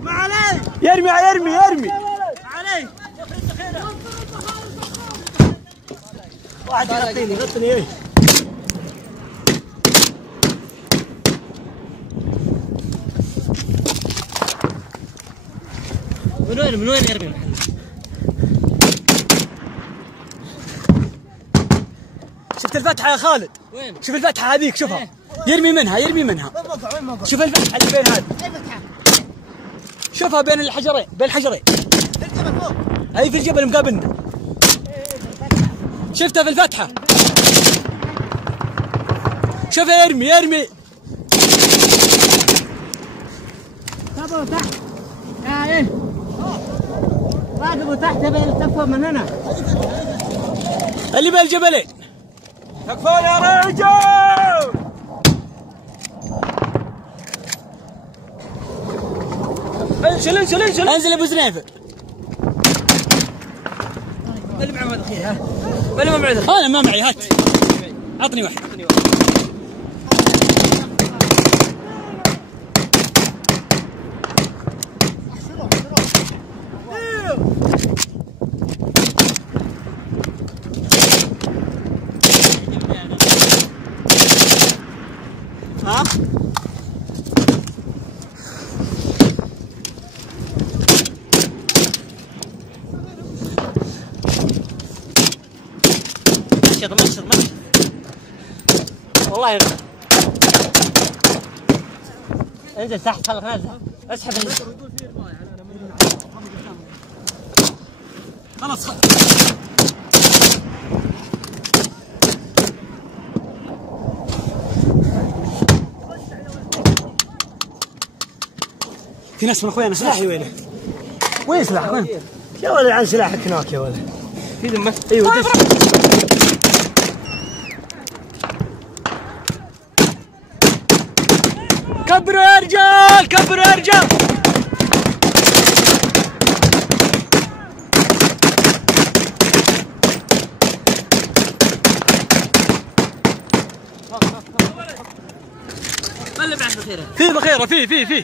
ما عليك. يرمي يرمي يرمي. عليك. واحد يغطيني يغطيني. من وين يرمي؟ شفت الفتحة يا خالد؟ وين؟ شوف الفتحة هذيك شوفها. يرمي منها يرمي منها. شوف الفتحة اللي بين هذه. شوفها بين الحجرين بين الحجرين. هي في الجبل مقابلنا. شفتها في الفتحة. شوفها يرمي يرمي. تابعوا تحت. ايه راقبوا تحت تكفوا من هنا. اللي بين الجبلين. تكفون يا رجال. انزل انزل انزل انزل يا ابو زنيفر. اللي معه معد اخير ها؟ ولا ما معد؟ انا ما معي هات. عطني واحد. ها؟ مشط والله انزل تحت خلك نازل اسحب خلاص في ناس من اخويانا سلاحي وينه؟ وين سلاحك وين؟ يا ولد عن سلاحك هناك يا ولد. في ذمة؟ ايوه دش. كبروا يا رجال كبروا يا رجال. ما اللي بعد بخيره؟ في بخيره في